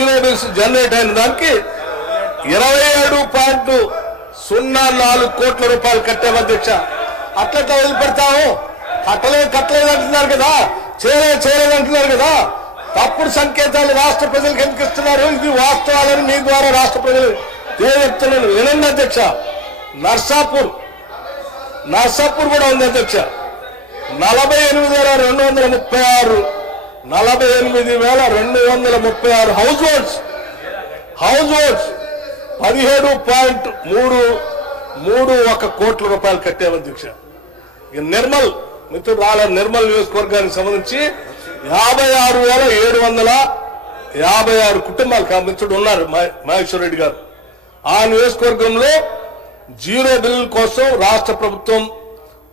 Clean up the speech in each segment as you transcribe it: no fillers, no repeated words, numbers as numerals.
Zero bills generate అయిన దానికి 27.04 కోట్ల రూపాయలు కట్టాము అధ్యక్ష. అట్లా వదిలిపెడతాము. కట్టలేదు అంటున్నారు కదా, చేయలేదు అంటున్నారు కదా. తప్పుడు సంకేతాలు రాష్ట్ర ప్రజలకు ఎందుకు ఇస్తున్నారు? ఇది వాస్తవాలని మీ ద్వారా రాష్ట్ర ప్రజలు చెప్తున్నాను. వినండి అధ్యక్ష. నర్సాపూర్ కూడా ఉంది అధ్యక్ష. 48,236 హౌస్ హోల్డ్స్ 17.31 కోట్ల రూపాయలు కట్టాము అధ్యక్ష. ఇక నిర్మల్ మిత్రుడు నిర్మల్ నియోజకవర్గానికి సంబంధించి 56,756 కుటుంబాలు మిత్రుడు ఉన్నారు మహేశ్వర్ రెడ్డి గారు. ఆ నియోజకవర్గంలో జీరో బిల్లుల కోసం రాష్ట్ర ప్రభుత్వం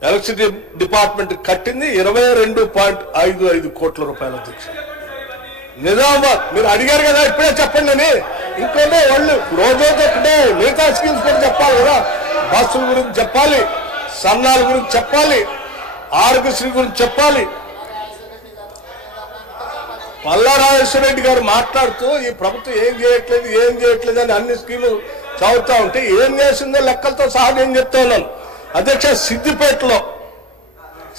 ఎలక్ట్రిసిటీ డిపార్ట్మెంట్ కట్టింది 22.55 కోట్ల రూపాయల అధ్యక్ష. నిజామాబాద్ మీరు అడిగారు కదా, ఇప్పుడే చెప్పండి అని. ఇంకోటే వాళ్ళు రోజుతో మిగతా స్కీమ్స్ కూడా చెప్పాలి కదా. బస్సుల గురించి చెప్పాలి, సన్నాల గురించి చెప్పాలి, ఆరోగ్యశ్రీ గురించి చెప్పాలి. పల్లా రాజేశ్వర రెడ్డి గారు మాట్లాడుతూ ఈ ప్రభుత్వం ఏం చేయట్లేదు అని అన్ని స్కీములు చదువుతా ఉంటే ఏం చేసిందో లెక్కలతో సహా నేను చెప్తా ఉన్నాను అధ్యక్ష.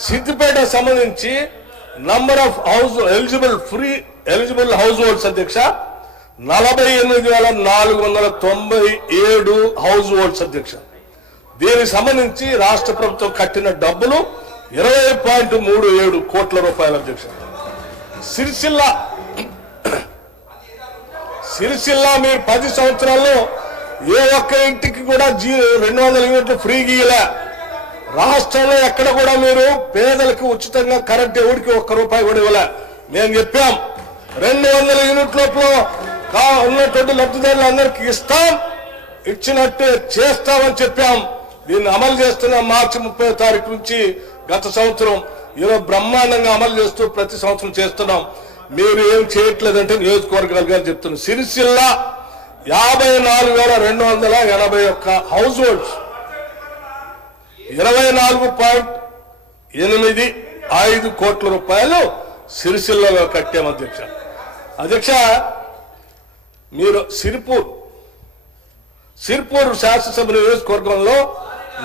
సిద్దిపేట సంబంధించి number of eligible house holds అధ్యక్ష 48,497 హౌస్ హోల్డ్స్ అధ్యక్ష. దీనికి సంబంధించి రాష్ట్ర ప్రభుత్వం కట్టిన డబ్బులు 20.37 కోట్ల రూపాయల అధ్యక్ష. సిరిసిల్ల మీరు 10 సంవత్సరాల్లో ఏ ఒక్క ఇంటికి కూడా 200 యూనిట్లు ఫ్రీ గీయలే. రాష్ట్రంలో ఎక్కడ కూడా మీరు పేదలకు ఉచితంగా కరెంట్ ఎవరికి ₹1 కూడా ఇవ్వలే. మేము చెప్పాం 200 యూనిట్ లోపల ఉన్నటువంటి లబ్ధిదారులు అందరికి ఇచ్చినట్టు చేస్తామని చెప్పాం. దీన్ని అమలు చేస్తున్నాం. మార్చి 30వ తారీఖు నుంచి గత సంవత్సరం ఈరోజు బ్రహ్మాండంగా అమలు చేస్తూ ప్రతి సంవత్సరం చేస్తున్నాం. మీరు ఏం చేయట్లేదంటే నియోజకవర్గాలు గారు చెప్తున్నారు. సిరిసిల్ల 54,281 హౌస్ హోల్డ్స్ 24.85 కోట్ల రూపాయలు సిరిసిల్లలో కట్టాం అధ్యక్ష. మీరు సిర్పూర్ శాసనసభ నియోజకవర్గంలో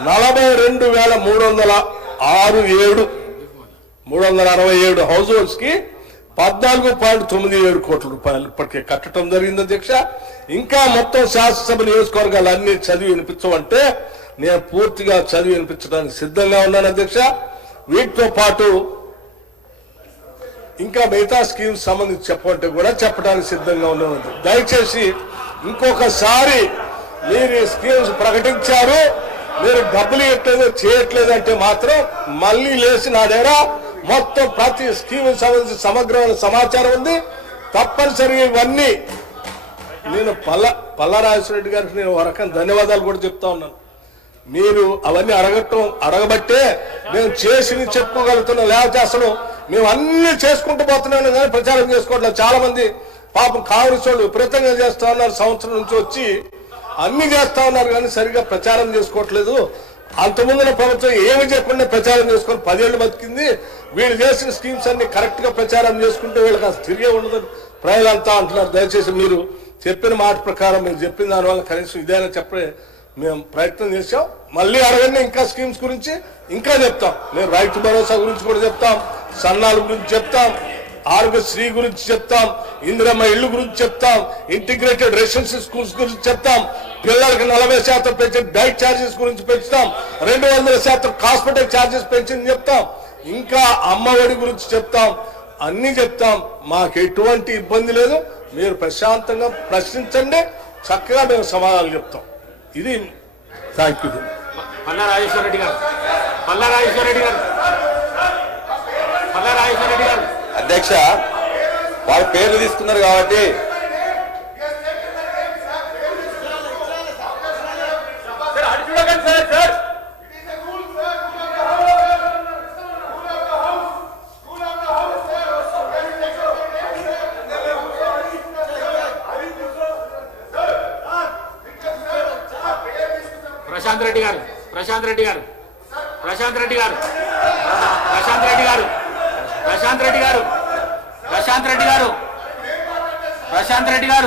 42,367 హౌస్ హోల్డ్స్ కి 14.97 కోట్ల రూపాయలు ఇప్పటికే కట్టడం జరిగింది అధ్యక్ష. ఇంకా మొత్తం శాసనసభ నియోజకవర్గాలు అన్ని చదివి వినిపించమంటే నేను పూర్తిగా చదివి వినిపించడానికి సిద్ధంగా ఉన్నాను అధ్యక్ష. వీటితో పాటు ఇంకా మిగతా స్కీమ్స్ సంబంధించి చెప్పమంటే కూడా చెప్పడానికి సిద్ధంగా ఉన్నాను. దయచేసి ఇంకొకసారి మీరు ఈ స్కీమ్స్ ప్రకటించారు, మీరు డబ్బులు ఇవ్వట్లేదు చేయట్లేదంటే మాత్రం మళ్ళీ లేచి నా దగ్గర మొత్తం ప్రతి స్కీమ్ సంబంధించి సమగ్రమైన సమాచారం ఉంది. తప్పనిసరిగా ఇవన్నీ నేను పల్లా రాజేశ్వర రెడ్డి గారికి నేను ఒక రకం ధన్యవాదాలు కూడా చెప్తా ఉన్నాను. మీరు అవన్నీ అడగబట్టే మేము చేసి చెప్పుకోగలుగుతున్నాం. లేకపోతే అసలు మేము అన్ని చేసుకుంటూ పోతున్నాను కానీ ప్రచారం చేసుకోవట్లేదు. చాలా మంది పాపం కాంగ్రెస్ వాళ్ళు విపరీతంగా చేస్తా ఉన్నారు. సంవత్సరం నుంచి వచ్చి అన్ని చేస్తా ఉన్నారు కానీ సరిగా ప్రచారం చేసుకోవట్లేదు. అంతకుముందున ప్రభుత్వం ఏమి చేయకుండా ప్రచారం చేసుకొని 10 ఏళ్ళు బతికింది. వీళ్ళు చేసిన స్కీమ్స్ అన్ని కరెక్ట్ గా ప్రచారం చేసుకుంటే వీళ్ళకి అసలు తిరిగే ఉండదు ప్రజలంతా అంటున్నారు. దయచేసి మీరు చెప్పిన మాట ప్రకారం మీరు చెప్పిన దానివల్ల కనీసం ఇదైనా చెప్పే మేము ప్రయత్నం చేసాం. మళ్ళీ అడగండి ఇంకా స్కీమ్స్ గురించి ఇంకా చెప్తాం. మేము రైతు భరోసా గురించి కూడా చెప్తాం, సన్నాల గురించి చెప్తాం, ఆరోగ్యశ్రీ గురించి చెప్తాం, ఇందిరమ్మ ఇళ్లు గురించి చెప్తాం, ఇంటిగ్రేటెడ్ రెసిడెన్షియల్ స్కూల్స్ గురించి చెప్తాం, పిల్లలకు 40% పెంచిన డైట్ ఛార్జెస్ గురించి పెంచుతాం, 200% హాస్పిటల్ ఛార్జెస్ పెంచింది చెప్తాం, ఇంకా అమ్మఒడి గురించి చెప్తాం, అన్ని చెప్తాం. మాకు ఎటువంటి ఇబ్బంది లేదు. మీరు ప్రశాంతంగా ప్రశ్నించండి, చక్కగా మేము సమాధానాలు చెప్తాం. ఇది థ్యాంక్ యూ. పల్లా రాజేశ్వర రెడ్డి గారు అధ్యక్ష వాళ్ళ పేర్లు తీసుకున్నారు కాబట్టి ప్రశాంత్ రెడ్డి గారు